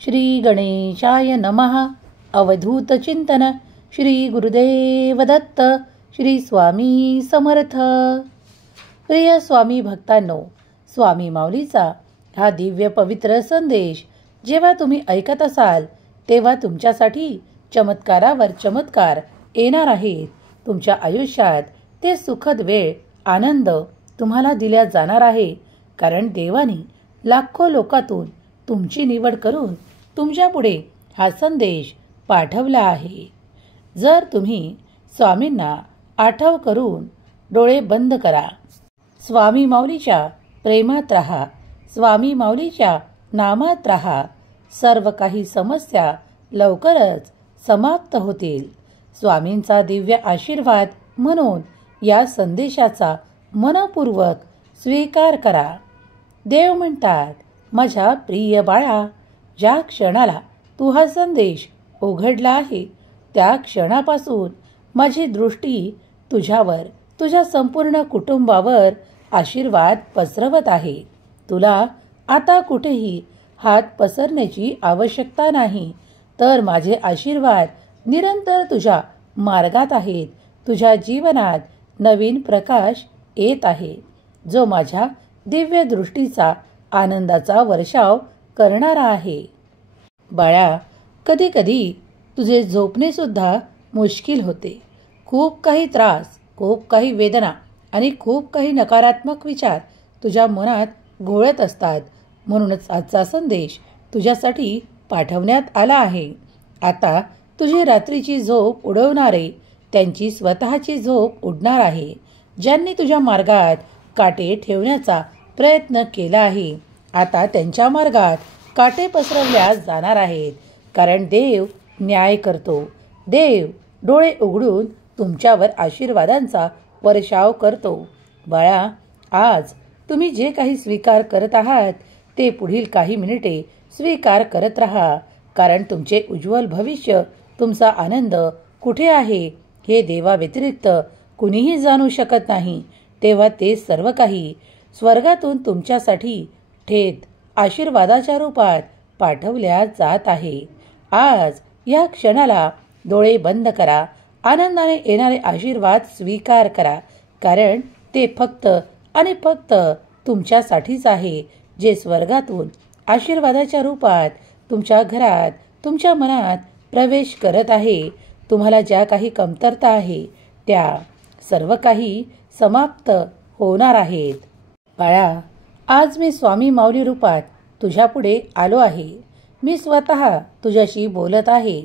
श्री गणेशाय नमः. अवधूत चिंतन. श्री गुरुदेव दत्त. श्री स्वामी समर्थ. प्रिय स्वामी भक्तांनो, स्वामी माऊलीचा हा दिव्य पवित्र संदेश जेव्हा तुम्ही ऐकत असाल तेव्हा तुमच्यासाठी चमत्कारावर चमत्कार येणार आहेत. तुमच्या आयुष्यात ते सुखद वेळ, आनंद तुम्हाला दिल्या जाणार आहे. कारण देवाने लाखो लोकातून तुमची निवड करून तुमच्या पुढे हा संदेश पाठवला आहे. जर तुम्ही स्वामींना आठव करून डोळे बंद करा, स्वामी माऊलीच्या प्रेमात राहा, स्वामी माऊलीच्या नामात राहा, सर्व काही समस्या लवकरच समाप्त होतील. स्वामींचा दिव्य आशीर्वाद म्हणून या संदेशाचा मनपूर्वक स्वीकार करा. देव म्हणतात, माझ्या प्रिय बाळा, ज्या क्षणाला तू हा संदेश उघडला आहे त्या क्षणापासून माझी दृष्टी तुझ्यावर, तुझ्या संपूर्ण कुटुंबावर आशीर्वाद पसरवत आहे. तुला आता कुठेही हात पसरण्याची आवश्यकता नाही. तर माझे आशीर्वाद निरंतर तुझ्या मार्गात आहेत. तुझ्या जीवनात नवीन प्रकाश येत आहे, जो माझ्या दिव्य दृष्टीचा आनंदाचा वर्षाव करणारा आहे. बाळा, कधी कधी तुझे झोपणे सुद्धा मुश्किल होते. खूप काही त्रास, खूप काही वेदना आणि खूप काही नकारात्मक विचार तुझ्या मनात घोळत असतात. म्हणूनच आजचा संदेश तुझ्यासाठी पाठवण्यात आला आहे. आता तुझी रात्रीची झोप उडवणारे त्यांची स्वतःची झोप उडणार आहे. ज्यांनी तुझ्या मार्गात काटे ठेवण्याचा प्रयत्न केला आहे, आता त्यांच्या मार्गात काटे पसरवल्या जाणार आहेत. कारण देव न्याय करतो. देव डोळे उघडून तुमच्यावर आशीर्वादांचा वर्षाव करतो. बाळा, आज तुम्ही जे काही स्वीकार करत आहात ते पुढील काही मिनिटे स्वीकार करत राहा. कारण तुमचे उज्ज्वल भविष्य, तुमचा आनंद कुठे आहे हे देवाव्यतिरिक्त कुणीही जाणू शकत नाही. तेव्हा ते सर्व काही स्वर्गातून तुमच्यासाठी थेट आशीर्वादाच्या रूपात पाठवल्या जात आहे. आज या क्षणाला डोळे बंद करा, आनंदाने येणारे आशीर्वाद स्वीकार करा. कारण ते फक्त आणि फक्त तुमच्यासाठीच आहे, जे स्वर्गातून आशीर्वादाच्या रूपात तुमच्या घरात, तुमच्या मनात प्रवेश करत आहे. तुम्हाला ज्या काही कमतरता आहे त्या सर्व काही समाप्त होणार आहेत. बाळा, आज मी स्वामी माऊली रूपात तुझ्या पुढे आलो आहे. मी स्वतः तुझ्याशी बोलत आहे.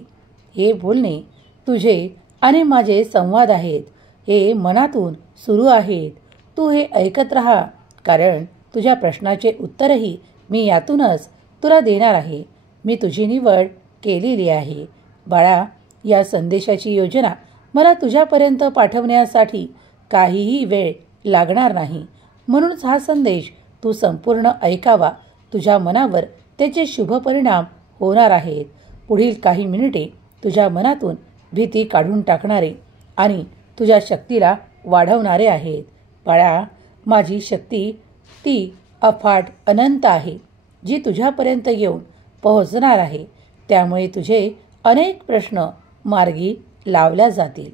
हे बोलणे तुझे आणि माझे संवाद आहेत. हे मनातून सुरू आहेत. तू हे ऐकत राहा, कारण तुझ्या प्रश्नाचे उत्तरही मी यातूनच तुला देणार आहे. मी तुझी निवड केलेली आहे. बाळा, या संदेशाची योजना मला तुझ्यापर्यंत पाठवण्यासाठी काहीही वेळ लागणार नाही. म्हणूनच हा संदेश तू संपूर्ण ऐकावा. तुझ्या मनावर त्याचे शुभ परिणाम होणार आहेत. पुढील काही मिनिटे तुझ्या मनातून भीती काढून टाकणारे आणि तुझ्या शक्तीला वाढवणारे आहेत. बाळा, माझी शक्ती ती अफाट अनंत आहे, जी तुझ्यापर्यंत येऊन पोहोचणार आहे. त्यामुळे तुझे अनेक प्रश्न मार्गी लावल्या जातील.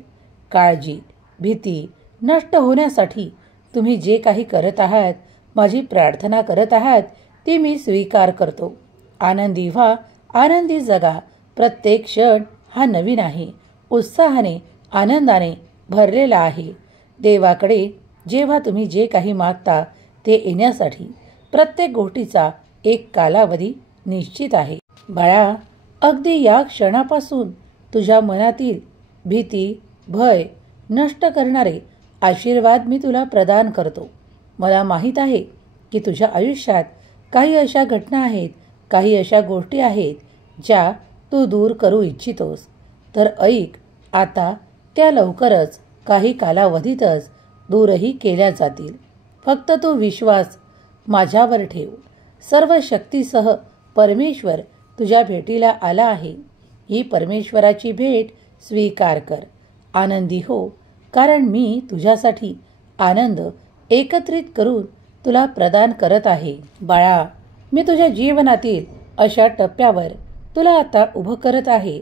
काळजी, भीती नष्ट होण्यासाठी तुम्ही जे काही करत आहात, माझी प्रार्थना करत आहात, ती मी स्वीकार करतो. आनंदी व्हा, आनंदी जगा. प्रत्येक क्षण हा नवीन आहे, उत्साहाने, आनंदाने भरलेला आहे. देवाकडे जेव्हा तुम्ही जे काही मागता ते येण्यासाठी प्रत्येक गोष्टीचा एक कालावधी निश्चित आहे. बाळा, अगदी या क्षणापासून तुझ्या मनातील भीती, भय नष्ट करणारे आशीर्वाद मी तुला प्रदान करतो. मला माहीत आहे की तुझ्या आयुष्यात काही अशा घटना आहेत, काही अशा गोष्टी आहेत ज्या तू दूर करू इच्छितोस. तर ऐक, आता त्या लवकरच काही कालावधीतच दूरही केल्या जातील. फक्त तू विश्वास माझ्यावर ठेव. सर्व शक्तीसह परमेश्वर तुझ्या भेटीला आला आहे. ही परमेश्वराची भेट स्वीकार कर. आनंदी हो, कारण मी तुझ्यासाठी आनंद एकत्रित करून तुला प्रदान करत आहे. बाळा, मी तुझ्या जीवनातील अशा टप्प्यावर तुला आता उभं करत आहे,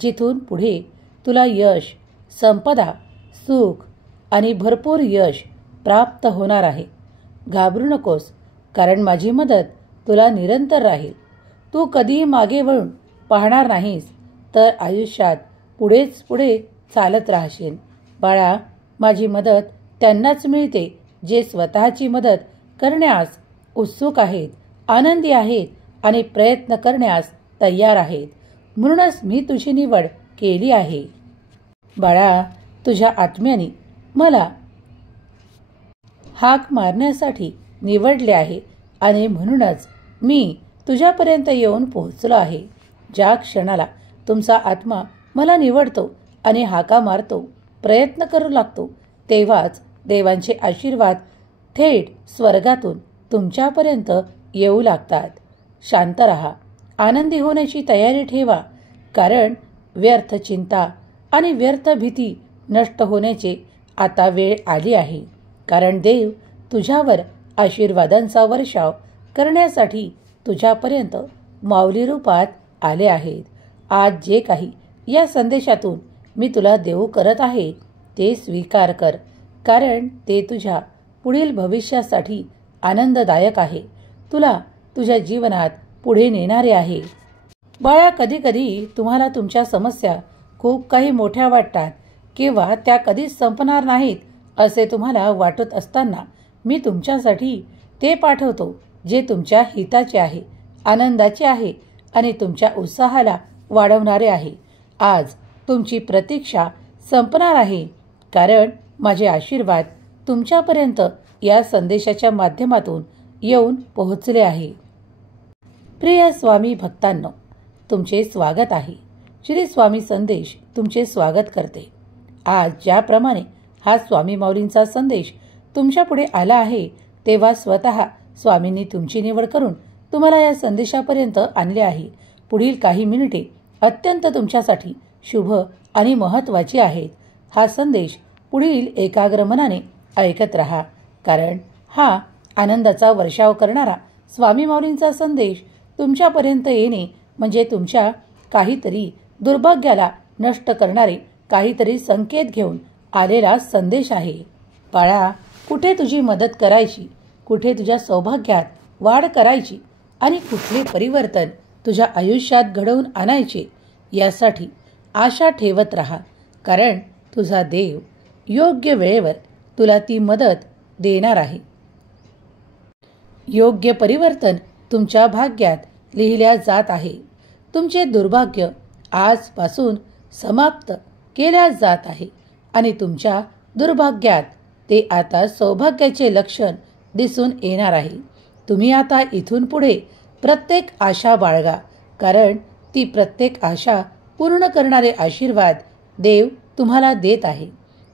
जिथून पुढे तुला यश, संपदा, सुख आणि भरपूर यश प्राप्त होणार आहे. घाबरू नकोस, कारण माझी मदत तुला निरंतर राहील. तू कधीही मागे वळून पाहणार नाहीस, तर आयुष्यात पुढेच पुढे चालत राहशील. बाळा, माझी मदत त्यांनाच मिळते जे स्वतःची मदत करण्यास उत्सुक आहेत, आनंदी आहेत आणि प्रयत्न करण्यास तयार आहेत. म्हणूनच मी तुझी निवड केली आहे. बाळा, तुझ्या आत्म्याने मला हाक मारण्यासाठी निवडले आहे आणि म्हणूनच मी तुझ्यापर्यंत येऊन पोहोचलो आहे. ज्या क्षणाला तुमचा आत्मा मला निवडतो आणि हाका मारतो, प्रयत्न करू लागतो, तेव्हाच देवांचे आशीर्वाद थेट स्वर्गातून तुमच्यापर्यंत येऊ लागतात. शांत रहा, आनंदी होण्याची तयारी ठेवा, कारण व्यर्थ चिंता आणि व्यर्थ भीती नष्ट होण्याची आता वेळ आली आहे. कारण देव तुझ्यावर आशीर्वादांचा वर्षाव करण्यासाठी तुझ्यापर्यंत माऊली रूपात आले आहेत. आज जे काही या संदेशातून मी तुला देऊ करत आहे ते स्वीकार कर, कारण ते तुझ्या पुढील भविष्यासाठी आनंददायक आहे, तुला तुझ्या जीवनात पुढे नेणारे आहे. बाळा, कधी कधी तुम्हाला तुमच्या समस्या खूप काही मोठ्या वाटतात किंवा त्या कधीच संपणार नाहीत असे तुम्हाला वाटत असताना मी तुमच्यासाठी ते पाठवतो जे तुमच्या हिताचे आहे, आनंदाचे आहे आणि तुमच्या उत्साहाला वाढवणारे आहे. आज तुमची प्रतीक्षा संपणार आहे, कारण माझे आशीर्वाद तुमच्यापर्यंत या संदेशाच्या माध्यमातून येऊन पोहोचले आहे. प्रिय स्वामी भक्तांनो, तुमचे स्वागत आहे. श्री स्वामी संदेश तुमचे स्वागत करते. आज ज्याप्रमाणे हा स्वामी माऊलींचा संदेश तुमच्या पुढे आला आहे, तेव्हा स्वतः स्वामींनी तुमची निवड करून तुम्हाला या संदेशापर्यंत आणले आहे. पुढील काही मिनिटे अत्यंत तुमच्यासाठी शुभ आणि महत्त्वाची आहेत. हा संदेश पुढील एकाग्र मनाने ऐकत राहा, कारण हा आनंदाचा वर्षाव करणारा स्वामी माऊलींचा संदेश तुमच्यापर्यंत येणे म्हणजे तुमच्या काहीतरी दुर्भाग्याला नष्ट करणारे काहीतरी संकेत घेऊन आलेला संदेश आहे. बाळा, कुठे तुझी मदत करायची, कुठे तुझ्या सौभाग्यात वाढ करायची आणि कुठले परिवर्तन तुझ्या आयुष्यात घडवून आणायचे, यासाठी आशा ठेवत राहा, कारण तुझा देव योग्य वेळेवर तुला ती मदत देणार आहे. योग्य परिवर्तन तुमच्या भाग्यात लिहिल्या जात आहे. तुमचे दुर्भाग्य आजपासून समाप्त केल्या जात आहे आणि तुमच्या दुर्भाग्यात ते आता सौभाग्याचे लक्षण दिसून येणार आहे. तुम्ही आता इथून पुढे प्रत्येक आशा बाळगा, कारण ती प्रत्येक आशा पूर्ण करणारे आशीर्वाद देव तुम्हाला देत आहे.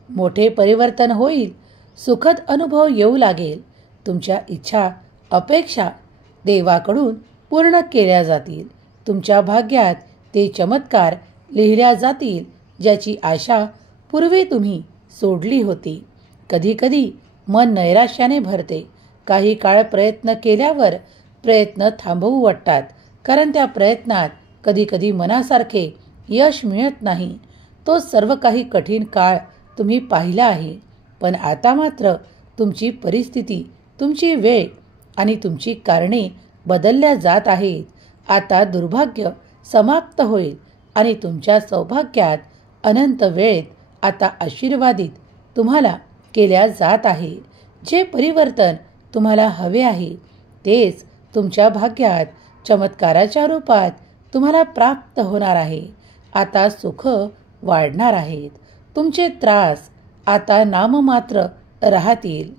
मोठे परिवर्तन होईल, सुखद अनुभव येऊ लागेल. तुमच्या इच्छा, अपेक्षा देवाकडून पूर्ण केल्या जातील. तुमच्या भाग्यात ते चमत्कार लिहिल्या जातील ज्याची आशा पूर्वी तुम्ही सोडली होती. कधी कधी मन नैराश्याने भरते. काही काळ प्रयत्न केल्यावर प्रयत्न थांबवू वाटतात, कारण त्या प्रयत्नात कधी कधी मनासारखे यश मिळत नाही. तो सर्व काही कठीण काळ तुम्ही पाहिला आहे. पण आता मात्र तुमची परिस्थिती, तुमची वेळ आणि तुमची कारणे बदलल्या जात आहेत. आता दुर्भाग्य समाप्त होईल आणि तुमच्या सौभाग्यात अनंत वेळेत आता आशीर्वादित तुम्हाला केल्या जात आहे. जे परिवर्तन तुम्हाला हवे आहे तेच तुमच्या भाग्यात चमत्काराच्या रूपात तुम्हाला प्राप्त होणार आहे. आता सुख वाढणार आहेत. तुमचे त्रास आता नाममात्र राहतील.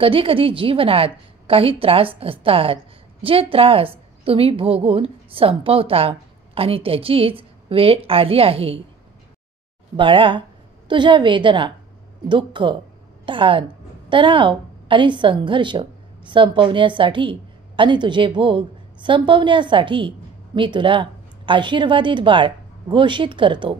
कधी कधी जीवनात काही त्रास असतात, जे त्रास तुम्ही भोगून संपवता आणि त्याचीच वेळ आली आहे. बाळा, तुझ्या वेदना, दुःख, ताण, तणाव आणि संघर्ष संपवण्यासाठी आणि तुझे भोग संपवण्यासाठी मी तुला आशीर्वादित बाळ घोषित करतो.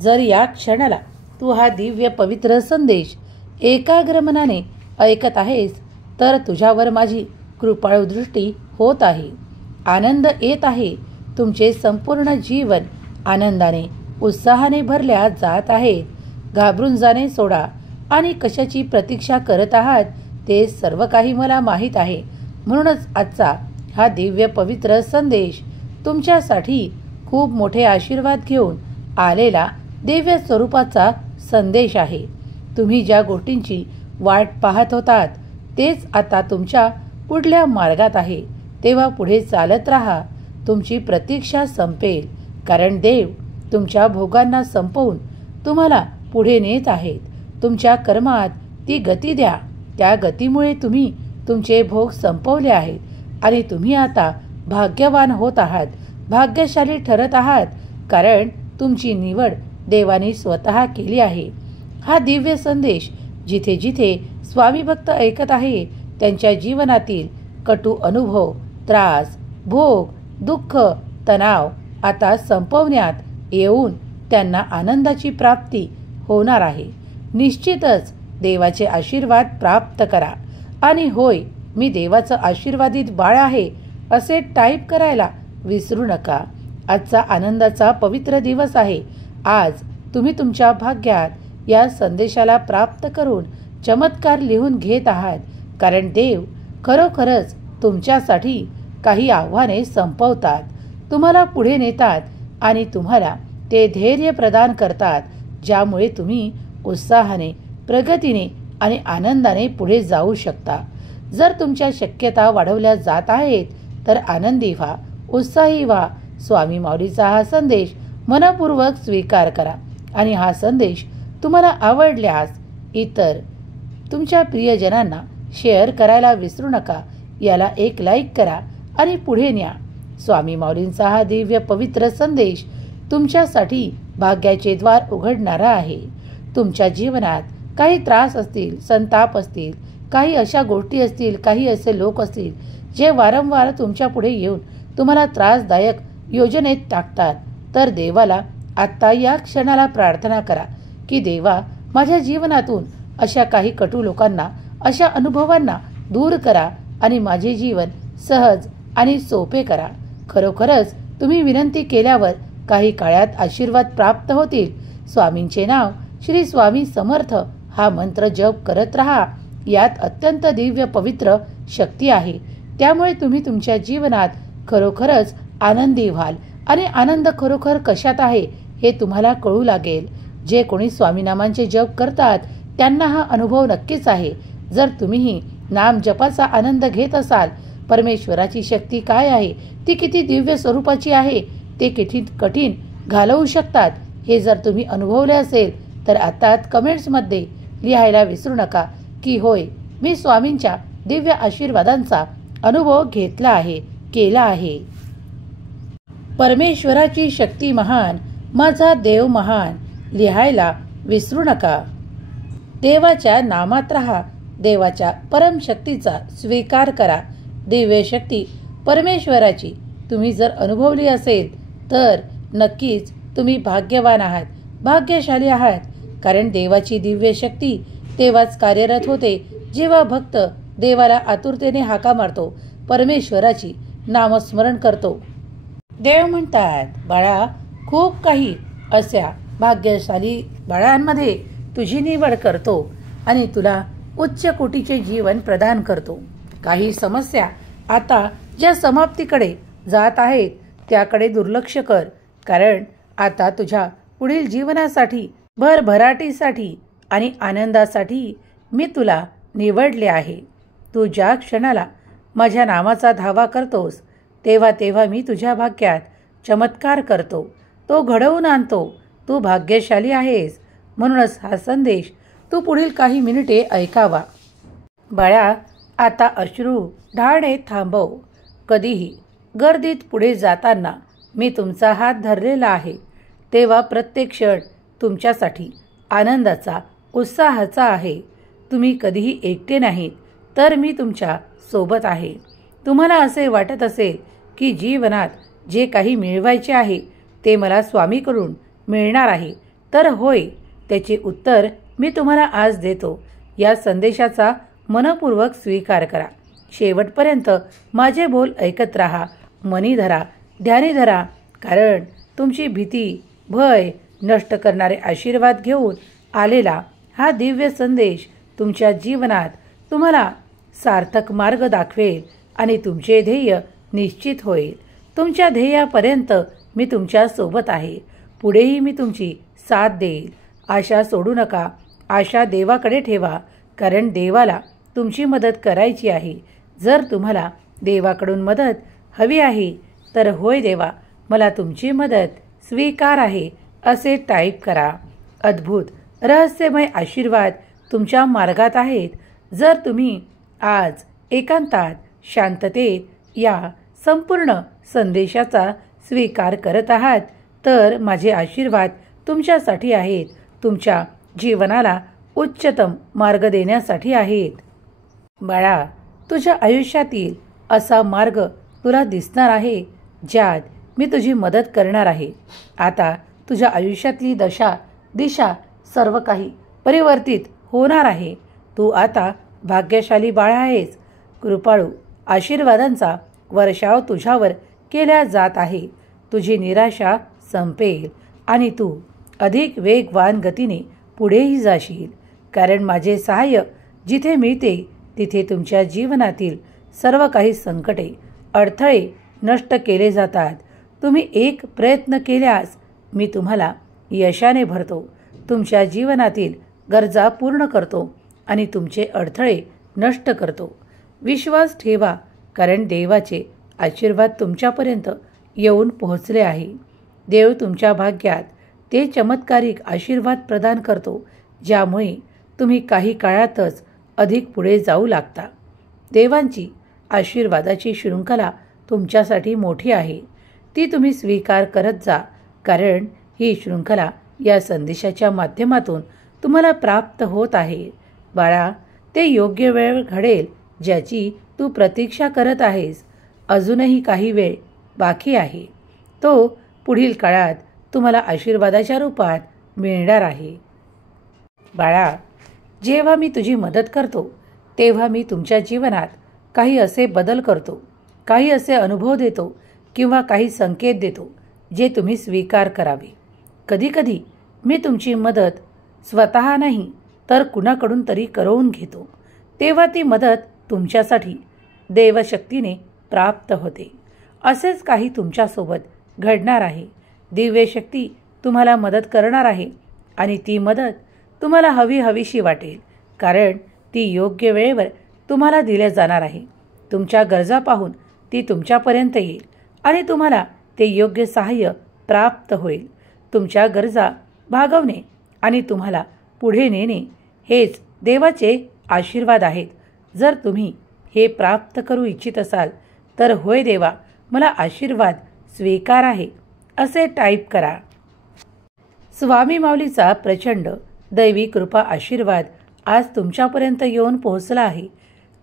जर या क्षणाला तू हा दिव्य पवित्र संदेश एकाग्र मनाने ऐकत आहेस, तर तुझ्यावर माझी कृपाळू दृष्टी होत आहे. आनंद येत आहे, तुमचे संपूर्ण जीवन आनंदाने उत्साहाने भरल्या जात आहे. घाबरून जाणे सोडा आणि कशाची प्रतीक्षा करत आहात ते सर्व काही मला माहीत आहे. म्हणूनच आजचा हा दिव्य पवित्र संदेश तुमच्यासाठी खूप मोठे आशीर्वाद घेऊन आलेला दिव्य स्वरूपाचा संदेश आहे. तुम्ही ज्या गोष्टींची वाट पाहत होतात तेच आता तुमच्या पुढल्या मार्गात आहे. तेव्हा पुढे चालत राहा. तुमची प्रतीक्षा संपेल, कारण देव तुमच्या भोगांना संपवून तुम्हाला पुढे नेत आहेत. तुमच्या कर्मात ती गती द्या. त्या गतीमुळे तुम्ही तुमचे भोग संपवले आहेत आणि तुम्ही आता भाग्यवान होत आहात, भाग्यशाली ठरत आहात, कारण तुमची निवड देवाने स्वतः केली आहे. हा दिव्य संदेश जिथे जिथे स्वामी भक्त ऐकत आहे त्यांच्या जीवनातील कटू अनुभव, त्रास, भोग, दुःख, तणाव आता संपवण्यात येऊन त्यांना आनंदाची प्राप्ती होणार आहे. निश्चितच देवाचे आशीर्वाद प्राप्त करा आणि होय मी देवाचं आशीर्वादित बाळ आहे असे टाईप करायला विसरू नका. आजचा आनंदाचा पवित्र दिवस आहे. आज तुम्ही तुमच्या भाग्यात या संदेशाला प्राप्त करून चमत्कार लिहून घेत आहात, कारण देव खरोखरच तुमच्यासाठी काही आव्हाने संपवतात, तुम्हाला पुढे नेतात आणि तुम्हाला ते धैर्य प्रदान करतात, ज्यामुळे तुम्ही उत्साहाने, प्रगतीने आणि आनंदाने पुढे जाऊ शकता. जर तुमच्या शक्यता वाढवल्या जात आहेत तर आनंदी व्हा, उत्साही व्हा. स्वामी माऊलीचा हा संदेश मनपूर्वक स्वीकार करा आणि हा संदेश तुम्हाला आवडल्यास इतर तुमच्या प्रियजनांना शेअर करायला विसरू नका. याला एक लाईक करा आणि पुढे न्या. स्वामी माऊलींचा हा दिव्य पवित्र संदेश तुमच्यासाठी भाग्याचे द्वार उघडणारा आहे. तुमच्या जीवनात काही त्रास असतील, संताप असतील, काही अशा गोष्टी असतील, काही असे लोक असतील जे वारंवार तुमच्या पुढे येऊन तुम्हाला त्रासदायक योजनेत टाकतात, तर देवाला आत्ता या क्षणाला प्रार्थना करा की देवा माझ्या जीवनातून अशा काही कटू लोकांना, अशा अनुभवांना दूर करा आणि माझे जीवन सहज आणि सोपे करा. खरोखरच तुम्ही विनंती केल्यावर काही काळात आशीर्वाद प्राप्त होतील. स्वामींचे नाव श्री स्वामी समर्थ हा मंत्र जप करत राहा. यात अत्यंत दिव्य पवित्र शक्ती आहे. त्यामुळे तुम्ही तुमच्या जीवनात खरोखरच आनंदी व्हाल आणि आनंद खरोखर कशात आहे हे तुम्हाला कळू लागेल. जे कोणी स्वामीनामांचे जप करतात त्यांना हा अनुभव नक्कीच आहे. जर तुम्हीही नाम जपाचा आनंद घेत असाल, परमेश्वराची शक्ती काय आहे, ती किती दिव्य स्वरूपाची आहे, ते किती कठीण घालवू शकतात हे जर तुम्ही अनुभवले असेल तर आता कमेंट्समध्ये लिहायला विसरू नका की होय मी स्वामींच्या दिव्य आशीर्वादांचा अनुभव घेतला आहे, केला आहे. परमेश्वराची शक्ती महान, माझा देव महान लिहायला विसरू नका. देवाच्या नामात राहा. देवाच्या परमशक्तीचा स्वीकार करा. दिव्य शक्ती परमेश्वराची तुम्ही जर अनुभवली असेल तर नक्कीच तुम्ही भाग्यवान आहात, भाग्यशाली आहात, कारण देवाची दिव्य शक्ती तेव्हाच कार्यरत होते जेव्हा भक्त देवाला आतुरतेने हाका मारतो, परमेश्वराची नामस्मरण करतो. देव म्हणतात, बाळा खूप काही अशा भाग्यशाली बाळांमध्ये तुझी निवड करतो आणि तुला उच्च कोटीचे जीवन प्रदान करतो. काही समस्या आता ज्या समाप्तीकडे जात आहेत त्याकडे दुर्लक्ष कर, कारण आता तुझ्या पुढील जीवनासाठी, भरभराटीसाठी आणि आनंदासाठी मी तुला निवडले आहे. तू ज्या क्षणाला माझ्या नामाचा धावा करतोस तेव्हा तेव्हा मी तुझ्या भाग्यात चमत्कार करतो, तो घडवून आणतो. तू भाग्यशाली आहेस. म्हणूनच हा संदेश तू पुढील काही मिनिटे ऐकावा. बाळा आता अश्रू ढाळणे थांबव. कधीही गर्दीत पुढे जाताना मी तुमचा हात धरलेला आहे, तेव्हा प्रत्येक क्षण तुमच्यासाठी आनंदाचा, उत्साहाचा आहे. तुम्ही कधीही एकटे नाहीत, तर मी तुमच्या सोबत आहे. तुम्हाला असे वाटत असेल की जीवनात जे काही मिळवायचे आहे ते मला स्वामीकडून मिळणार आहे, तर होय, त्याचे उत्तर मी तुम्हाला आज देतो. या संदेशाचा मनपूर्वक स्वीकार करा. शेवटपर्यंत माझे बोल ऐकत राहा, मनी धरा. ध्यानी धरा, कारण तुमची भीती भय नष्ट करणारे आशीर्वाद घेऊन आलेला हा दिव्य संदेश तुमच्या जीवनात तुम्हाला सार्थक मार्ग दाखवेल आणि तुमचे ध्येय निश्चित होईल. तुमच्या ध्येयापर्यंत मी तुमच्या सोबत आहे. पुढेही मी तुमची साथ देईल. आशा सोडू नका. आशा देवाकडे ठेवा, कारण देवाला तुमची मदत करायची आहे. जर तुम्हाला देवाकडून मदत हवी आहे तर होय देवा, मला तुमची मदत स्वीकार आहे असे टाईप करा. अद्भुत रहस्यमय आशीर्वाद तुमच्या मार्गात आहेत. जर तुम्ही आज एकांतात शांततेत या संपूर्ण संदेशाचा स्वीकार करत आहात तर माझे आशीर्वाद तुमच्यासाठी आहेत. तुमच्या जीवनाला उच्चतम मार्ग देण्यासाठी आहेत. बाळा, तुझ्या आयुष्यातील असा मार्ग तुला दिसणार आहे ज्यात मी तुझी मदत करणार आहे. आता तुझ्या आयुष्यातली दिशा सर्व काही परिवर्तित होणार आहे. तू आता भाग्यशाली बाळ आहेस. कृपाळू आशीर्वादांचा वर्षाव तुझ्यावर केला जात आहे. तुझी निराशा संपेल आणि तू अधिक वेगवान गतीने पुढेही जाशील, कारण माझे सहाय्य जिथे मिळते तिथे तुमच्या जीवनातील सर्व काही संकटे अडथळे नष्ट केले जातात. तुम्ही एक प्रयत्न केल्यास मी तुम्हाला यशाने भरतो. तुमच्या जीवनातील गरजा पूर्ण करतो आणि तुमचे अडथळे नष्ट करतो. विश्वास ठेवा, कारण देवाचे आशीर्वाद तुमच्यापर्यंत येऊन पोहोचले आहे. देव तुमच्या भाग्यात ते चमत्कारिक आशीर्वाद प्रदान करतो ज्यामुळे तुम्ही काही काळातच अधिक पुढे जाऊ लागता. देवांची आशीर्वादाची शृंखला तुमच्यासाठी मोठी आहे. ती तुम्ही स्वीकार करत जा, कारण ही शृंखला या संदेशाच्या माध्यमातून तुम्हाला प्राप्त होत आहे. बाळा, ते योग्य वेळ घडेल ज्याची तू प्रतीक्षा करत आहेस. अजूनही काही वेळ बाकी आहे. तो पुढील काळात तुम्हाला आशीर्वादाच्या रूपात मिळणार आहे. बाळा, जेव्हा मी तुझी मदत करतो तेव्हा मी तुमच्या जीवनात काही असे बदल करतो, काही असे अनुभव देतो किंवा काही संकेत देतो जे तुम्ही स्वीकार करावे. कधीकधी मी तुमची मदत स्वतः नाही तर कुणाकडून तरी करवून घेतो. तेव्हा ती मदत तुमच्यासाठी देवशक्तीने प्राप्त होते. असेच काही तुमच्यासोबत घडणार आहे. दिव्य शक्ती तुम्हाला मदत करणार आहे आणि ती मदत तुम्हाला हवीशी वाटेल, कारण ती योग्य वेळेवर तुम्हाला दिल्या जाणार आहे. तुमच्या गरजा पाहून ती तुमच्यापर्यंत येईल आणि तुम्हाला ते योग्य सहाय्य प्राप्त होईल. तुमच्या गरजा भागवणे आणि तुम्हाला पुढे नेणे हेच देवाचे आशीर्वाद आहेत. जर तुम्ही हे प्राप्त करू इच्छित असाल तर होय देवा, मला आशीर्वाद स्वीकार आहे असे टाईप करा. स्वामी माऊलीचा प्रचंड दैवी कृपा आशीर्वाद आज तुमच्यापर्यंत येऊन पोहोचला आहे.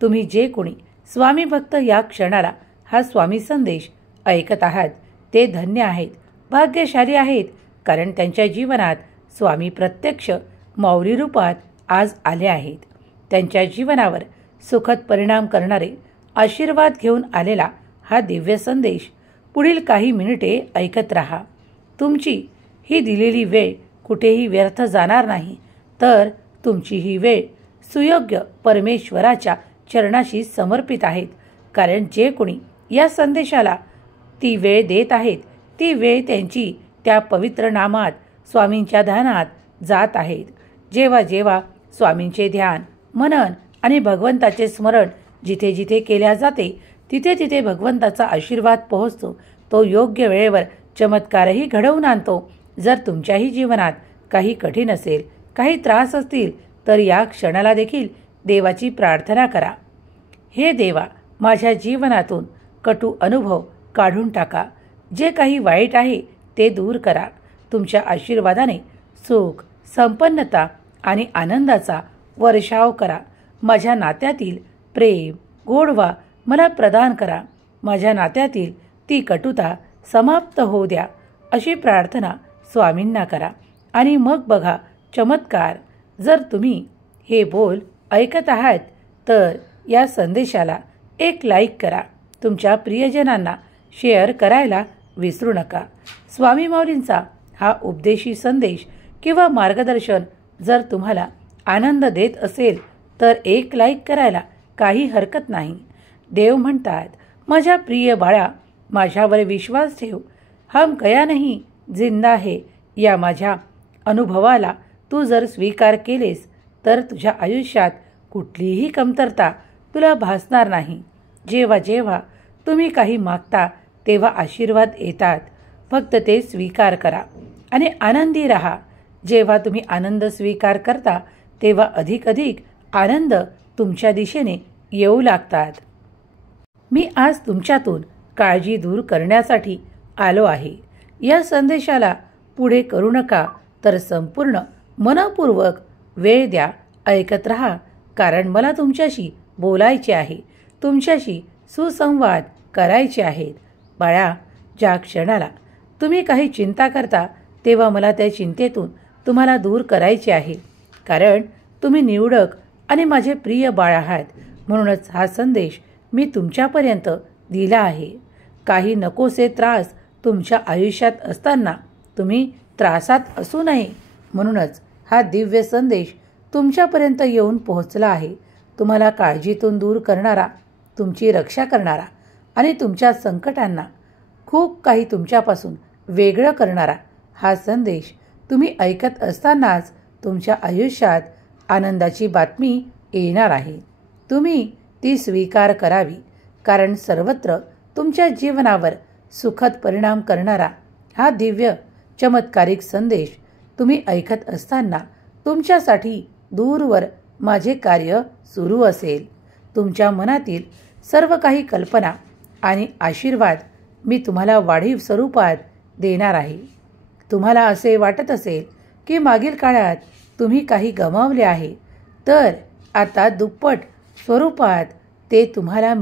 तुम्ही जे कोणी स्वामी भक्त या क्षणाला हा स्वामी संदेश ऐकत आहात ते धन्य आहेत, भाग्यशाली आहेत, कारण त्यांच्या जीवनात स्वामी प्रत्यक्ष माऊली रूपात आज आले आहेत. त्यांच्या जीवनावर सुखद परिणाम करणारे आशीर्वाद घेऊन आलेला हा दिव्य संदेश पुढील काही मिनिटे ऐकत राहा. तुमची ही दिलेली वेळ कुठेही व्यर्थ जाणार नाही, तर तुमची ही वेळ सुयोग्य परमेश्वराच्या चरणाशी समर्पित आहेत, कारण जे कोणी या संदेशाला ती वेळ देत आहेत ती वेळ त्यांची त्या पवित्र नामात स्वामींच्या ध्यानात जात आहेत. जेव्हा जेव्हा स्वामींचे ध्यान, मनन आणि भगवंताचे स्मरण जिथे जिथे केल्या जाते तिथे तिथे भगवंताचा आशीर्वाद पोहोचतो. तो योग्य वेळेवर चमत्कारही घडवून आणतो. जर तुमच्याही जीवनात काही कठीण असेल, काही त्रास असतील तर या क्षणाला देखील देवाची प्रार्थना करा. हे देवा, माझ्या जीवनातून कटू अनुभव काढून टाका. जे काही वाईट आहे ते दूर करा. तुमच्या आशीर्वादाने सुख, संपन्नता आणि आनंदाचा वर्षाव करा. माझ्या नात्यातील प्रेम, गोडवा मला प्रदान करा. माझ्या नात्यातील ती कटुता समाप्त होऊ द्या. अशी प्रार्थना स्वामींना करा आणि मग बघा चमत्कार. जर तुम्ही हे बोल ऐकत आहात तर या संदेशाला एक लाईक करा. तुमच्या प्रियजनांना शेअर करायला विसरू नका. स्वामी माऊलींचा हा उपदेशी संदेश किंवा मार्गदर्शन जर तुम्हाला आनंद देत असेल तर एक लाईक करायला काही हरकत नाही. देव म्हणतात, माझ्या प्रिय बाळा, माझ्यावर विश्वास ठेव. हम गया नहीं जिंदा है या माझ्या अनुभवाला तू जर स्वीकार केलेस तर तुझ्या आयुष्यात कुठलीही कमतरता तुला भासणार नाही. जेव्हा जेव्हा तुम्ही काही मागता तेव्हा आशीर्वाद येतात. फक्त ते स्वीकार करा आणि आनंदी राहा. जेव्हा तुम्ही आनंद स्वीकार करता तेव्हा अधिक आनंद तुमच्या दिशेने येऊ लागतात. मी आज तुमच्यातून काळजी दूर करण्यासाठी आलो आहे. या संदेशाला पुढे करू नका, तर संपूर्ण मनपूर्वक वेळ द्या, ऐकत राहा. कारण मला तुमच्याशी बोलायचे आहे, तुमच्याशी सुसंवाद करायचे आहेत. बाळा, ज्या क्षणाला तुम्ही काही चिंता करता तेव्हा मला त्या चिंतेतून तुम्हाला दूर करायचे आहे. कारण तुम्ही निवडक आणि माझे प्रिय बाळ आहात. म्हणूनच हा संदेश मी तुमच्यापर्यंत दिला आहे. काही नकोसे त्रास तुमच्या आयुष्यात असताना तुम्ही त्रासात असू नये म्हणूनच हा दिव्य संदेश तुमच्यापर्यंत येऊन पोहोचला आहे. तुम्हाला काळजीतून दूर करणारा, तुमची रक्षा करणारा आणि तुमच्या संकटांना खूप काही तुमच्यापासून वेगळं करणारा हा संदेश तुम्ही ऐकत असतानाच तुमच्या आयुष्यात आनंदाची बातमी येणार आहे. तुम्ही ती स्वीकार करावी. कारण सर्वत्र तुमच्या जीवनावर सुखद परिणाम करणारा हा दिव्य चमत्कारिक संदेश तुम्ही ऐकत असताना तुमच्यासाठी दूरवर माझे कार्य सुरू असेल. तुमच्या मनातील सर्व काही कल्पना आणि आशीर्वाद मी तुम्हाला वाढीव स्वरूपात देणार आहे. तुम्हाला असे वाटत असेल की मागील काळात तुम्ही काही गमावले आहे, तर आता दुप्पट स्वरूपात ते तुम्हाला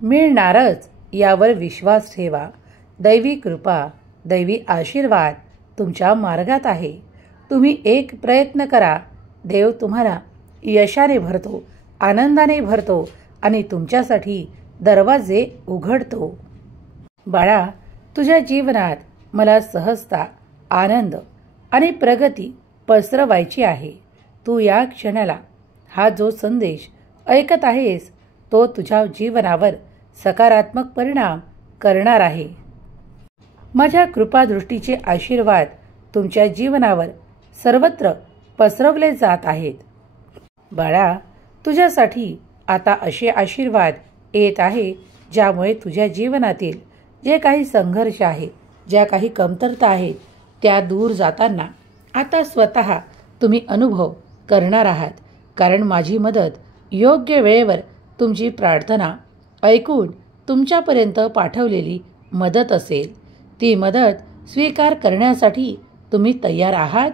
मिळणारच यावर विश्वास ठेवा. दैवी कृपा, दैवी आशीर्वाद तुमच्या मार्गात आहे. तुम्ही एक प्रयत्न करा. देव तुम्हाला यशाने भरतो, आनंदाने भरतो आणि तुमच्यासाठी दरवाजे उघडतो. बाळा, तुझ्या जीवनात मला सहजता, आनंद आणि प्रगती पसरवायची आहे. तू या क्षणाला हा जो संदेश ऐकत आहेस तो तुझ्या जीवनावर सकारात्मक परिणाम करणार आहे. माझ्या कृपादृष्टीचे आशीर्वाद तुमच्या जीवनावर सर्वत्र पसरवले जात आहेत. बाळा, तुझ्यासाठी आता असे आशीर्वाद येत आहे ज्यामुळे तुझ्या जीवनातील जे काही संघर्ष आहे, ज्या काही कमतरता आहेत त्या दूर जाताना आता स्वतः तुम्ही अनुभव करणार आहात. कारण माझी मदत योग्य वेळेवर तुमची प्रार्थना ऐकून तुमच्यापर्यंत पाठवलेली मदत असेल. ती मदत स्वीकार करण्यासाठी तुम्ही तयार आहात?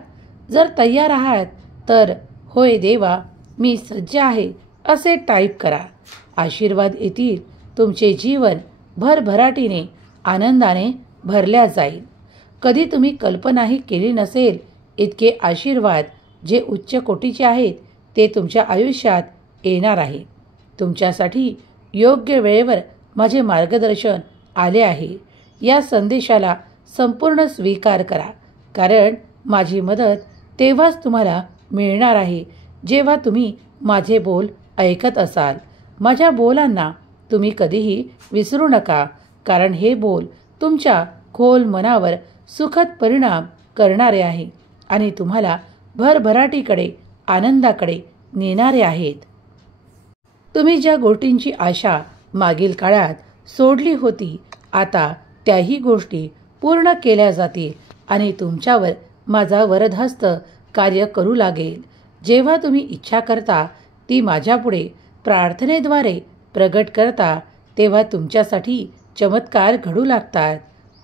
जर तयार आहात तर होय देवा, मी सज्ज आहे असे टाईप करा. आशीर्वाद येतील. तुमचे जीवन भरभराटीने आनंदाने भरल्या जाईल. कधी तुम्ही कल्पनाही केली नसेल इतके आशीर्वाद जे उच्च कोटीचे आहेत ते तुमच्या आयुष्यात येणार आहे. तुमच्यासाठी योग्य वेळेवर माझे मार्गदर्शन आले आहे. या संदेशाला संपूर्ण स्वीकार करा. कारण माझी मदत तेव्हाच तुम्हाला मिळणार आहे जेव्हा तुम्ही माझे बोल ऐकत असाल. माझ्या बोलांना तुम्ही कधीही विसरू नका. कारण हे बोल तुमच्या खोल मनावर सुखद परिणाम करणारे आहे आणि तुम्हाला भरभराटीकडे, आनंदाकडे नेणारे आहेत. तुम्ही ज्या गोष्टींची आशा मागील काळात सोडली होती आता त्याही गोष्टी पूर्ण केल्या जातील आणि तुमच्यावर माझा वरदहस्त कार्य करू लागेल. जेव्हा तुम्ही इच्छा करता ती माझ्यापुढे प्रार्थनेद्वारे प्रगट करता तेव्हा तुमच्यासाठी चमत्कार घडू लागतात.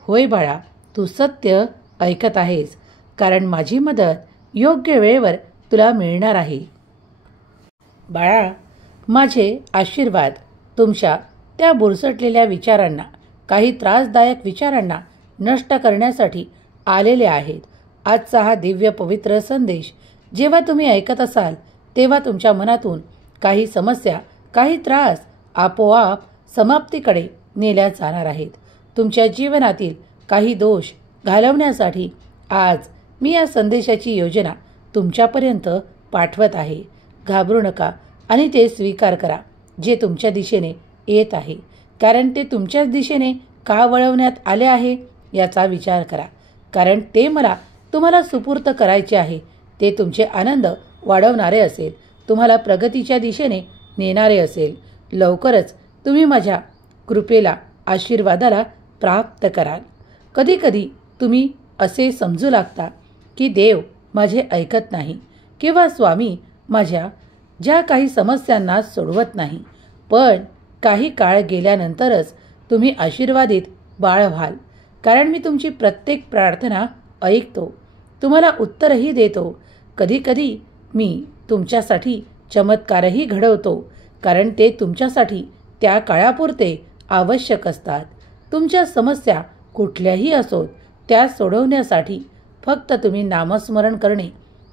होय बाळा, तू सत्य ऐकत आहेस. कारण माझी मदत योग्य वेळेवर तुला मिळणार आहे. बाळा, माझे आशीर्वाद तुमच्या त्या बुरसटलेल्या विचारांना, काही त्रासदायक विचारांना नष्ट करण्यासाठी आलेले आहेत. आजचा हा दिव्य पवित्र संदेश जेव्हा तुम्ही ऐकत असाल तेव्हा तुमच्या मनातून काही समस्या, काही त्रास आपोआप समाप्तीकडे नेल्या जाणार आहेत. तुमच्या जीवनातील काही दोष घालवण्यासाठी आज मी या संदेशाची योजना तुमच्यापर्यंत पाठवत आहे. घाबरू नका आणि ते स्वीकार करा जे तुमच्या दिशेने येत आहे. कारण ते तुमच्याच दिशेने का वळवण्यात आले आहे याचा विचार करा. कारण ते मला तुम्हाला सुपूर्त करायचे आहे. ते तुमचे आनंद वाढवणारे असेल, तुम्हाला प्रगतीच्या दिशेने नेणारे असेल. लवकरच तुम्ही माझ्या कृपेला, आशीर्वादाला प्राप्त कराल. कधीकधी तुम्ही असे समजू लागता की देव माझे ऐकत नाही किंवा स्वामी माझ्या ज्या काही समस्यांना सोडवत नाही. पण काही काळ गेल्यानंतरच तुम्ही आशीर्वादित बाळ व्हाल. कारण मी तुमची प्रत्येक प्रार्थना ऐकतो, तुम्हाला उत्तरही देतो. कधीकधी मी तुमच्यासाठी चमत्कारही घडवतो, कारण ते तुमच्यासाठी त्या काळापुरते आवश्यक असतात. तुमच्या समस्या कुठल्याही असोत, त्या सोडवण्यासाठी फक्त तुम्ही नामस्मरण करणे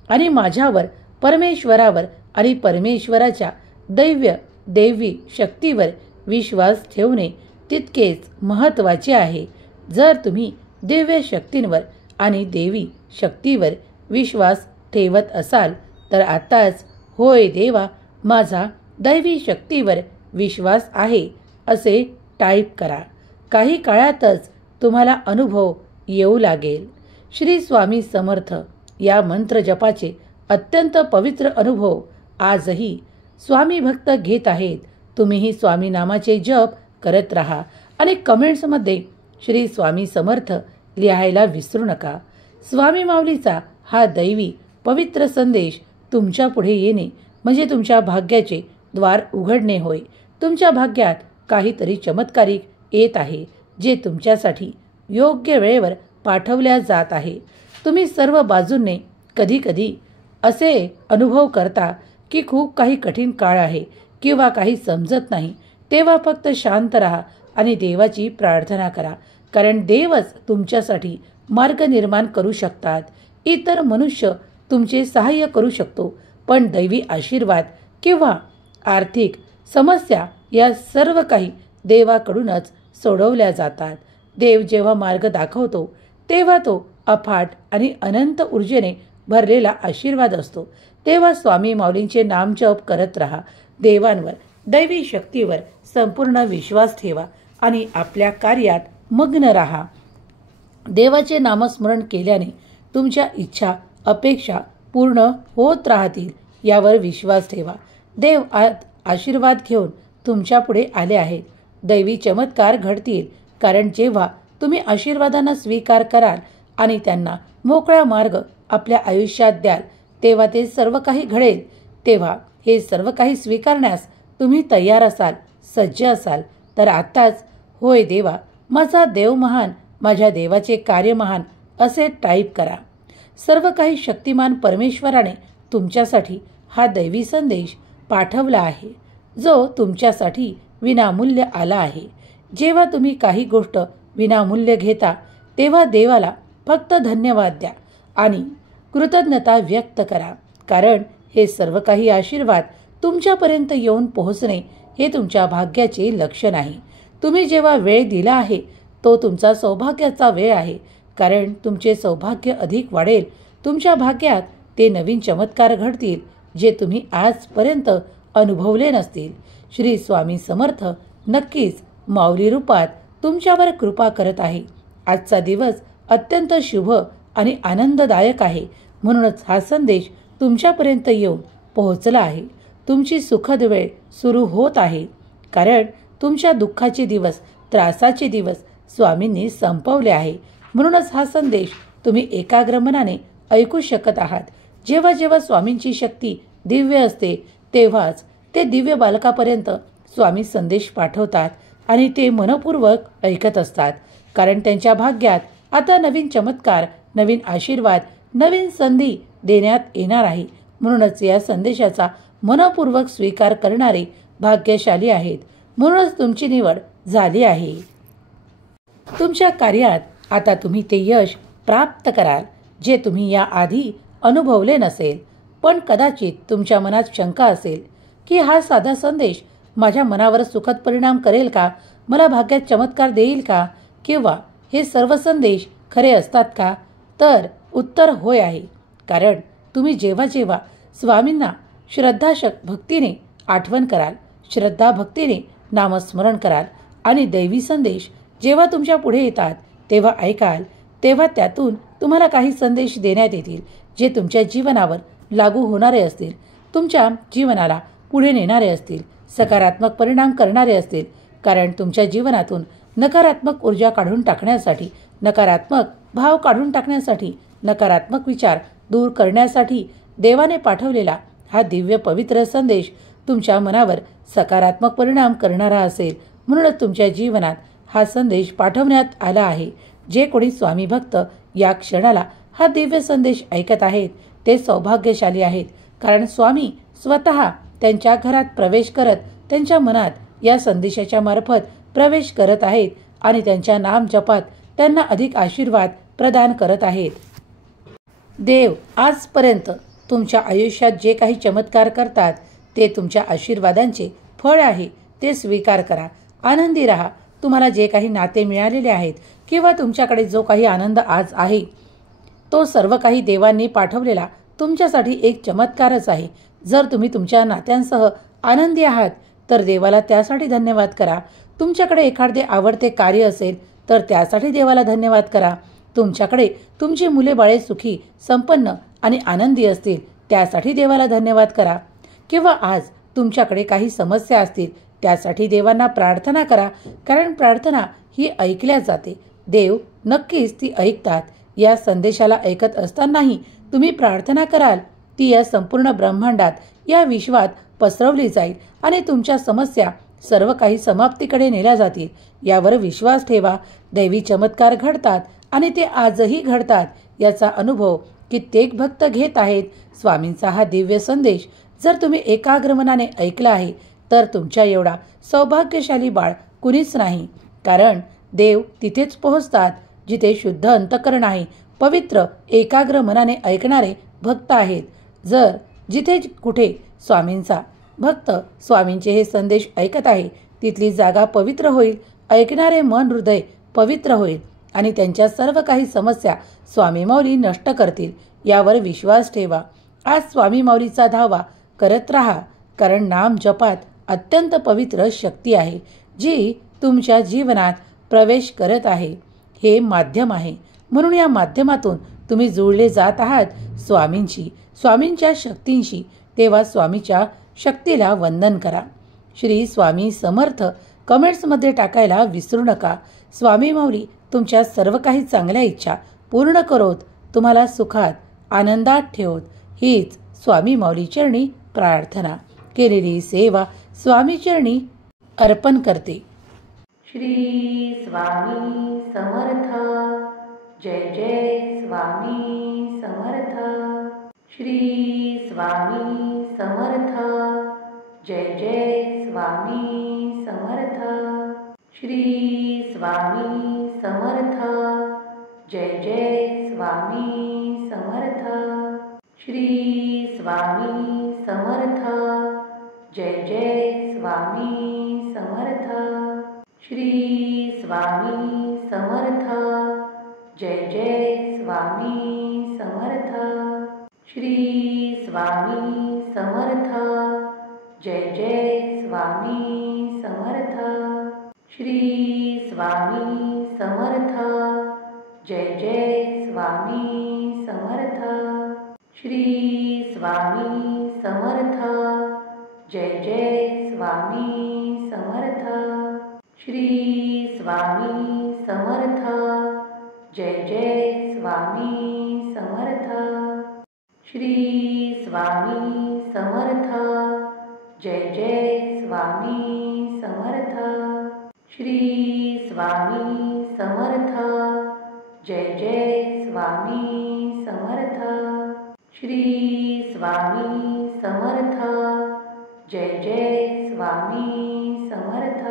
आणि माझ्यावर, परमेश्वरावर आणि परमेश्वराच्या दैवी शक्तीवर विश्वास ठेवणे तितकेच महत्त्वाचे आहे. जर तुम्ही दिव्य शक्तींवर आणि देवी शक्तीवर विश्वास ठेवत असाल तर आताच होय देवा, माझा दैवी शक्तीवर विश्वास आहे असे टाईप करा. काही काळातच तुम्हाला अनुभव येऊ लागेल. श्री स्वामी समर्थ या मंत्र जपाचे अत्यंत पवित्र अनुभव आजही स्वामी भक्त घेत आहेत. तुम्हीही स्वामी नामाचे जप करत राहा आणि कमेंट्समध्ये श्री स्वामी समर्थ लिहायला विसरू नका. स्वामी माऊलीचा हा दैवी पवित्र संदेश तुमच्या पुढे येणे म्हणजे तुमच्या भाग्याचे द्वार उघडणे होय. तुमच्या भाग्यात काहीतरी चमत्कारिक येत आहे जे तुमच्यासाठी योग्य वेळेवर पाठवल्या जात आहे. तुम्ही सर्व बाजूंनी कधीकधी असे अनुभव करता की खूप काही कठीण काळ आहे किंवा काही समजत नाही. तेव्हा फक्त शांत राहा आणि देवाची प्रार्थना करा. कारण देवच तुमच्यासाठी मार्ग निर्माण करू शकतात. इतर मनुष्य तुमचे सहाय्य करू शकतो, पण दैवी आशीर्वाद किंवा आर्थिक समस्या या सर्व काही देवाकडूनच सोडवल्या जातात. देव जेव्हा मार्ग दाखवतो तेव्हा तो अफाट आणि अनंत ऊर्जेने भरलेला आशीर्वाद असतो. तेव्हा स्वामी माऊलींचे नामजप करत राहा. देवांवर, दैवी शक्तीवर संपूर्ण विश्वास ठेवा आणि आपल्या कार्यात मग्न राहा. देवाचे नामस्मरण केल्याने तुमच्या इच्छा, अपेक्षा पूर्ण होत राहतील यावर विश्वास ठेवा. देव आशीर्वाद घेऊन तुमच्या पुढे आले आहेत. दैवी चमत्कार घडतील. कारण जेव्हा तुम्ही आशीर्वादांना स्वीकार कराल आणि त्यांना मोकळा मार्ग आपल्या आयुष्यात द्याल तेव्हा ते सर्व काही घडेल. तेव्हा हे सर्व काही स्वीकारण्यास तुम्ही तयार असाल, सज्ज असाल तर आत्ताच होय देवा, माझा देव महान, माझ्या देवाचे कार्य महान असे टाईप करा. सर्व काही शक्तिमान परमेश्वराने तुमच्यासाठी हा दैवी संदेश पाठवला आहे जो तुमच्यासाठी विनामूल्य आला आहे. जेव्हा तुम्ही काही गोष्ट विनामूल्य घेता तेव्हा देवाला फक्त धन्यवाद द्या आणि कृतज्ञता व्यक्त करा. कारण हे सर्व काही आशीर्वाद तुमच्यापर्यंत येऊन पोहोचणे हे तुमच्या भाग्याचे लक्षण आहे. तुम्ही जेव्हा वेळ दिला आहे तो तुमचा सौभाग्याचा वेळ आहे. कारण तुमचे सौभाग्य अधिक वाढेल. तुमच्या भाग्यात ते नवीन चमत्कार घडतील जे तुम्ही आजपर्यंत अनुभवले नसतील. श्री स्वामी समर्थ नक्कीच माऊली रूपात तुमच्यावर कृपा करत आहे. आजचा दिवस अत्यंत शुभ आणि आनंददायक आहे. म्हणूनच हा संदेश तुमच्यापर्यंत येऊन पोहोचला आहे. तुमची सुखद वेळ सुरू होत आहे. कारण तुमच्या दुःखाचे दिवस, त्रासाचे दिवस स्वामींनी संपवले आहे. म्हणूनच हा संदेश तुम्ही एकाग्र मनाने ऐकू शकत आहात. जेव्हा जेव्हा स्वामींची शक्ती दिव्य असते तेव्हाच ते दिव्य बालकापर्यंत स्वामी संदेश पाठवतात आणि ते मनपूर्वक ऐकत असतात. कारण त्यांच्या भाग्यात आता नवीन चमत्कार, नवीन आशीर्वाद, नवीन संधी देण्यात येणार आहे. म्हणूनच या संदेशाचा मनपूर्वक स्वीकार करणारे भाग्यशाली आहेत. म्हणूनच तुमची निवड झाली आहे. तुमच्या कार्यात आता तुम्ही ते यश प्राप्त कराल जे तुम्ही याआधी अनुभवले नसेल. पण कदाचित तुमच्या मनात शंका असेल की हा साधा संदेश माझ्या मनावर सुखद परिणाम करेल का, मला भाग्यात चमत्कार देईल का, किंवा हे सर्व संदेश खरे असतात का? तर उत्तर होय आहे. कारण तुम्ही जेव्हा जेव्हा स्वामींना भक्तीने आठवण कराल, श्रद्धा भक्तीने नामस्मरण कराल आणि दैवी संदेश जेव्हा तुमच्या पुढे येतात तेव्हा ऐकाल, तेव्हा त्यातून तुम्हाला काही संदेश देण्यात येतील जे तुमच्या जीवनावर लागू होणारे असतील, तुमच्या जीवनाला पुढे नेणारे असतील, सकारात्मक परिणाम करणारे असतील. कारण तुमच्या जीवनातून नकारात्मक ऊर्जा काढून टाकण्यासाठी, नकारात्मक भाव काढून टाकण्यासाठी, नकारात्मक विचार दूर करण्यासाठी देवाने पाठवलेला हा दिव्य पवित्र संदेश तुमच्या मनावर सकारात्मक परिणाम करणारा असेल. म्हणूनच तुमच्या जीवनात हा संदेश पाठवण्यात आला आहे. जे कोणी स्वामी भक्त या क्षणाला हा दिव्य संदेश ऐकत आहेत ते सौभाग्यशाली आहेत. कारण स्वामी स्वतः त्यांच्या घरात प्रवेश करत त्यांच्या मनात या संदेशाच्या मार्फत प्रवेश करत आहेत आणि त्यांच्या नाम जपात त्यांना अधिक आशीर्वाद प्रदान करत आहेत. देव आजपर्यंत तुमच्या आयुष्यात जे काही चमत्कार करतात ते तुमच्या आशीर्वादांचे फळ आहे. ते स्वीकार करा. आनंदी राहा. तुम्हाला जे काही नाते मिळालेले आहेत किंवा तुमच्याकडे जो काही आनंद आज आहे तो सर्व काही देवांनी पाठवलेला तुमच्यासाठी एक चमत्कारच आहे. जर तुम्ही तुमच्या नात्यांसह आनंदी आहात तर देवाला त्यासाठी धन्यवाद करा. तुमच्याकडे एखादे आवडते कार्य असेल तर त्यासाठी देवाला धन्यवाद करा. तुमच्याकडे तुमची मुले बाळे सुखी, संपन्न आणि आनंदी असतील त्यासाठी देवाला धन्यवाद करा. किंवा आज तुमच्याकडे काही समस्या असतील त्यासाठी देवांना प्रार्थना करा. कारण प्रार्थना ही ऐकल्या जाते. देव नक्कीच ती ऐकतात. या संदेशाला ऐकत असतानाही तुम्ही प्रार्थना कराल ती या संपूर्ण ब्रह्मांडात, या विश्वात पसरवली जाईल आणि तुमच्या समस्या सर्व काही समाप्तीकडे नेल्या जातील. यावर विश्वास ठेवा. दैवी चमत्कार घडतात आणि ते आजही घडतात. याचा अनुभव कित्येक भक्त घेत आहेत. स्वामींचा हा दिव्य संदेश जर तुम्ही एकाग्र मनाने ऐकला आहे तर तुमच्या एवढा सौभाग्यशाली बाळ कुणीच नाही. कारण देव तिथेच पोहोचतात जिथे शुद्ध अंतःकरण आहे, पवित्र एकाग्र मनाने ऐकणारे भक्त आहेत. जर जिथे कुठे स्वामींचा भक्त स्वामींचे हे संदेश ऐकत आहे तिथली जागा पवित्र होईल. ऐकणारे मन हृदय पवित्र होईल आणि त्यांच्या सर्व काही समस्या स्वामी माऊली नष्ट करतील. यावर विश्वास ठेवा. आज स्वामी माऊलीचा धावा करत राहा. कारण नाम जपात अत्यंत पवित्र शक्ती आहे जी तुमच्या जीवनात प्रवेश करत आहे. हे माध्यम आहे. म्हणून या माध्यमातून तुम्ही जोडले जात आहात स्वामींच्या शक्तींशी. तेव्हा स्वामीच्या शक्तीला वंदन करा. श्री स्वामी समर्थ कमेंट्समध्ये टाकायला विसरू नका. स्वामी माऊली तुमच्या सर्व काही चांगल्या इच्छा पूर्ण करोत, तुम्हाला सुखात आनंदात ठेवोत, हीच स्वामी माऊली चरणी प्रार्थना. केलेली सेवा स्वामी चरणी अर्पण करते. श्री स्वामी समर्थ. जय जय स्वामी समर्थ. श्री स्वामी समर्थ. जय जय स्वामी समर्थ. श्री स्वामी समर्थ. जय जय स्वामी समर्थ. श्री स्वामी समर्थ. जय जय स्वामी समर्थ. श्री स्वामी समर्थ. जय जय स्वामी समर्थ. श्री स्वामी समर्थ. जय जय स्वामी समर्थ. श्री स्वामी समर्थ. जय जय स्वामी समर्थ. श्री स्वामी समर्थ. जय जय स्वामी समर्थ. श्री स्वामी समर्थ. जय जय स्वामी समर्थ. श्री स्वामी समर्थ. जय जय स्वामी समर्थ. श्री स्वामी समर्थ. जय जय स्वामी समर्थ. श्री स्वामी समर्थ. जय जय स्वामी समर्थ.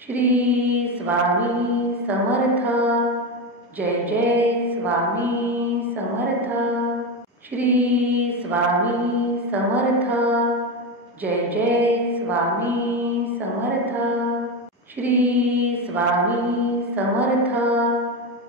श्री स्वामी समर्थ. जय जय स्वामी समर्थ. श्री स्वामी समर्थ. जय जय स्वामी समर्थ. श्री स्वामी समर्थ.